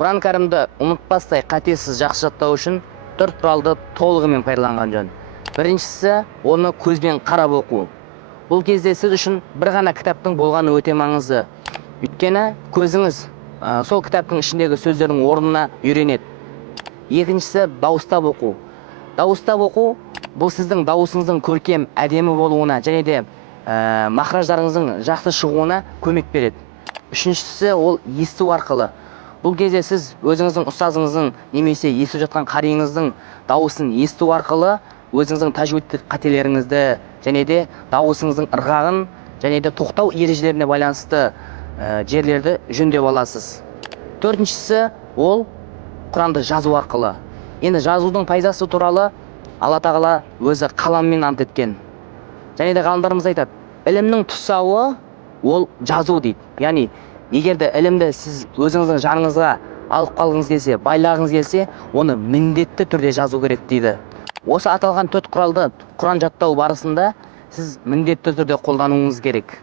Құран кәрімді ұмытпастай қатесіз жақсы жаттау үшін 4 құралды толығымен пайдаланған жөн. Біріншісі, оны көзбен қарап оқу. Бұл кезде сіз үшін бір ғана кітаптың болғаны өте маңызды. Өйткені көзіңіз сол кітаптың ішіндегі сөздердің орнына үйренеді. Екіншісі, дауыстап оқу. Дауыстап оқу бұл сіздің дауысыңыздың көркем, әдемі болуына және де махраждарыңыздың жақсы шығуына көмек береді. Үшіншісі, ол есту арқылы. Бұл кезде сіз өзіңіздің ұстазыңыздың немесе естіп жатқан қариыңыздың дауысын есту арқылы өзіңіздің тәжуидтік қателеріңізді және де дауысыңыздың ырғағын және де тоқтау ережелеріне байланысты жерлерді жөндеп аласыз. Төртіншісі, ол Құранды жазу арқылы. Енді жазудың пайдасы туралы Алла тағала өзі қаламмен ант еткен. Және де ғалымдарымыз айтады, ілімнің тұсауы ол жазу дейді. Яғни, егер де ілімді сіз өзіңіздің жаныңызға алып қалғыңыз келсе, байлағыңыз келсе, оны міндетті түрде жазу керек дейді. Осы аталған 4 құралды Құран жаттау барысында сіз міндетті түрде қолдануыңыз керек.